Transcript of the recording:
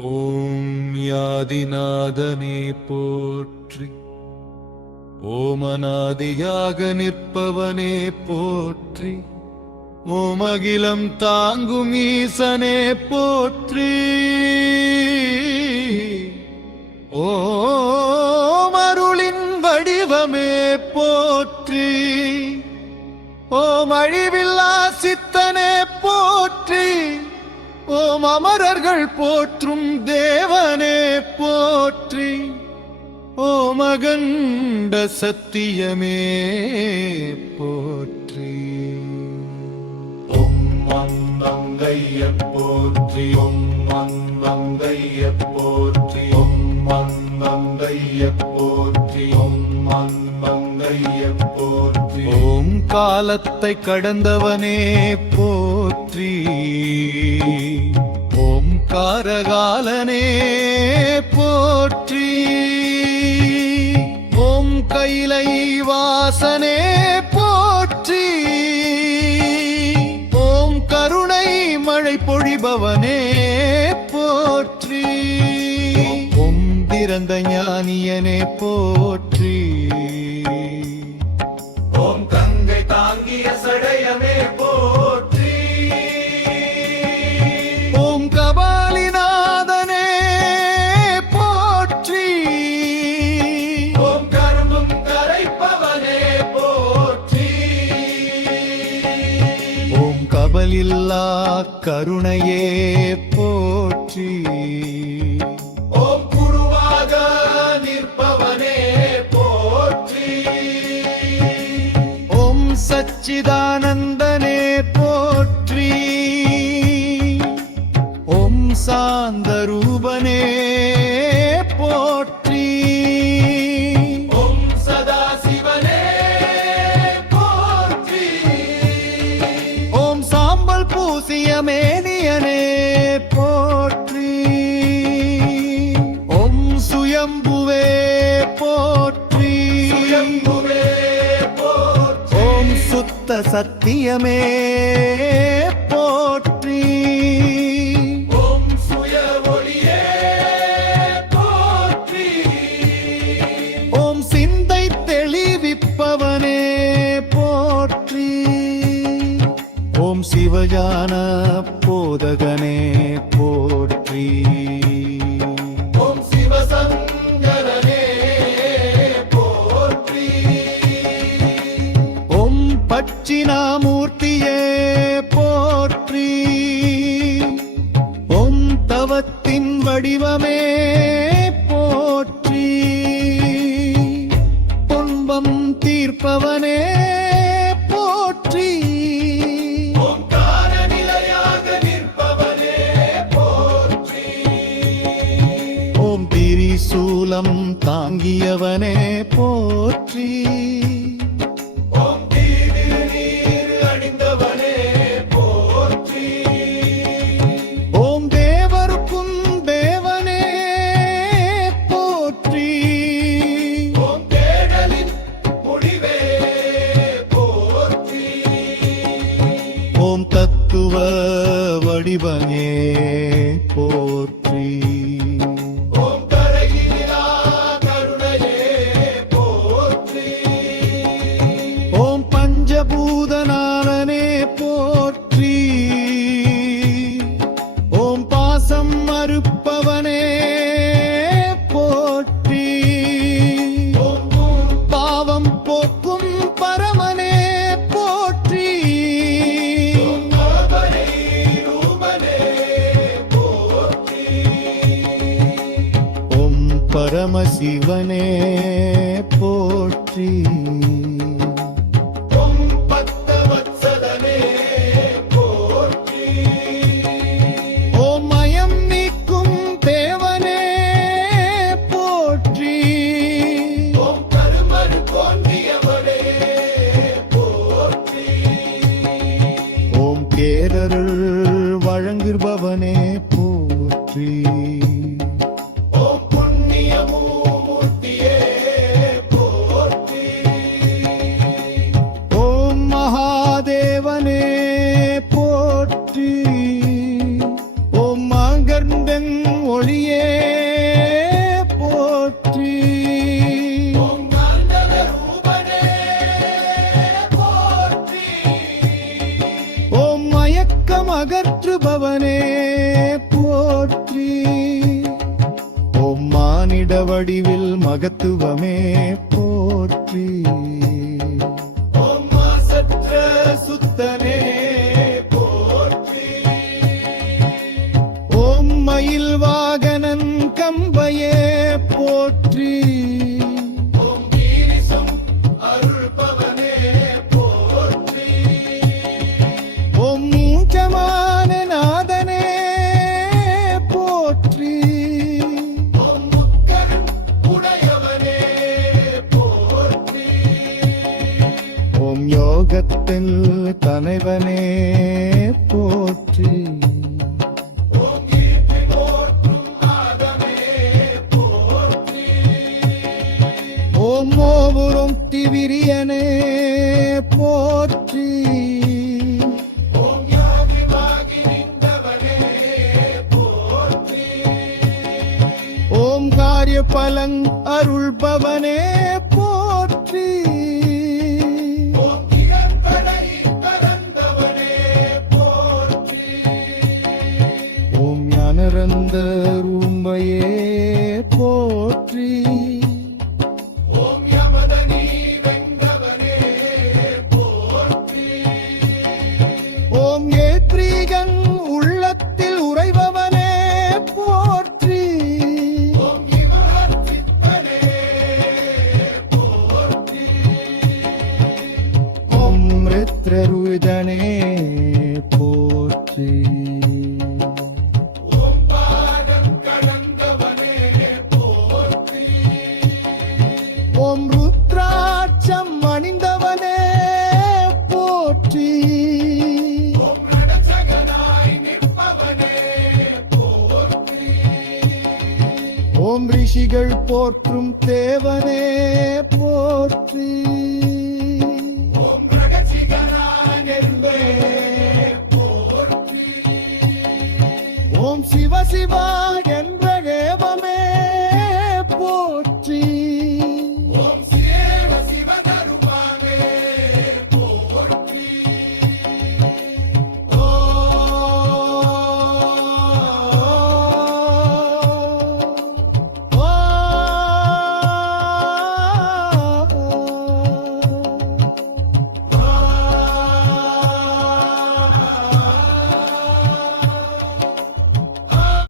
ஓம் யாதிநாதனே போற்றி. ஓம் அநாதியாக நிற்பவனே போற்றி. ஓம் அகிலம் தாங்கும் ஈசனே போற்றி. ஓம் அருளின் வடிவமே போற்றி. ஓம் அழிவில்லா சித்தனே போற்றி. ஓம் அமரர்கள் போற்றும் தேவனே போற்றி. ஓம் அகண்ட சத்தியமே போற்றி. ஓம் மங்கைய போற்றி. ஓம் மங்கைய போற்றி. ஓம் மங்கைய போற்றி. ஓம் மங்கைய போற்றி. ஓம் காலத்தை கடந்தவனே போற்றி. ஓம் காரகாலனே போற்றி. ஓம் கைலை வாசனே போற்றி. ஓம் கருணை மழை பொழிபவனே போற்றி. ஓம் திறந்த ஞானியனே போற்றி. ஓம் கங்கை தாங்கிய சடையமே போற்றி. ஓம் கபாலிநாதனே போற்றி. ஓம் கரும்பும் கரைப்பவனே போற்றி. ஓம் கபலில்லா கருணையே போற்றி. ஓம் குருவாக நிற்பவனே போற்றி. ஓம் சச்சிதானந்தனே போற்றி. ஓம் சாந்தரூபனே போற்றி. ஓம் சதாசிவனே போற்றி. ஓம் சாம்பல் பூசிய மேனியனே போற்றி. ஓம் சுயம்புவே போற்றி. ஓம் சுத்த சத்தியமே போற்றி. ஓம் சுய ஒளியே போற்றி. ஓம் சிந்தை தெளிவிப்பவனே போற்றி. ஓம் சிவஞான போதகனே போற்றி. ஓம் சிவசங்கரனே போற்றி. ஓம் பட்சிணாமூர்த்தியே போற்றி. ஓம் தவத்தின் வடிவமே போற்றி. துன்பம் தீர்ப்பவனே போற்றி. ஓம் காரநிலையாக நிற்பவனே போற்றி. ஓம் திரிசூலம் தாங்கியவனே போற்றி. ஓம் திருநீர் அணிந்தவனே போற்றி. ஓம் தேவருக்கும் தேவனே போற்றி. ஓம் தேடலின் முடிவே போற்றி. ஓம் தத்துவ வடிவமே போற்றி. ஓம் கரையிலா கருணையே போற்றி. ஓம் பஞ்சபூதநாதனே போற்றி. ஓம் பாசம் மறுப்பவனே போற்றி. ஓம் பாவம் போக்கும் பரமனே போற்றி. ஓம் அபரை ரூபனே போற்றி. ஓம் பரமசிவனே போற்றி. ஓம் பக்தவத்சலனே போற்றி. ஓம் மயம் நீக்கும் தேவனே போற்றி. ஓம் கருமரு தோன்றியவனே போற்றி. ஓம் பேரருள் வழங்குபவனே போற்றி. ஓம் புண்ணிய மூர்த்தியே போற்றி. ஓம் மகாதேவனே போற்றி. ஓம் மங்க பகர்ந்தன் ஒளியே போற்றி. ஓம் மயக்கம் அகற்றுபவனே போற்றி. ஓம் மானிட வடிவில் மகத்துவமே போற்றி. ஓம் மாசற்ற சுத்தனே போற்றி. ஓம் மயில் வாகனன் கம்பையே போற்றி. ஓம் வீரிசம் அருள்பவனே போற்றி. ஓம் மூச்சமான நாதனே போற்றி. ஓம் முக்கரன் உடையவனே போற்றி. ஓம் யோகத்தில் தலைவனே போற்றி. ஓம் கீர்த்தி போற்றும் நாதனே போற்றி. ஓம் ஓவுரும் திவிரியனே போற்றி. ஓம் யோகிவாகி நின்றவனே போற்றி. ஓம் காரிய பலன் அருள்பவனே போற்றி. ஓம் திகழ்கடை கரந்தவனே போற்றி. ஓம் ஞானரந்த ரூம்பையே போற்றி. ஓம் யமதனி வென்றவனே போற்றி. ஓம் ஏத்ரீகன் உள்ளத்தில் உறைபவனே போற்றி. ஓம் இவர்சித்தனே போற்றி. ஓம் மிருத்ரருஜனே போற்றி. ஓம் பாதம் கடந்தவனே போற்றி. ஓம் ருத்ராட்சம் அணிந்தவனே போற்றி. ஓம் நடசகனாய் நிற்பவனே போற்றி. ஓம் ரிஷிகள் போற்றும் தேவனே போற்றி. ஓம் ரகசிகனாய் நிற்பே போற்றி. ஓம் சிவ சிவாய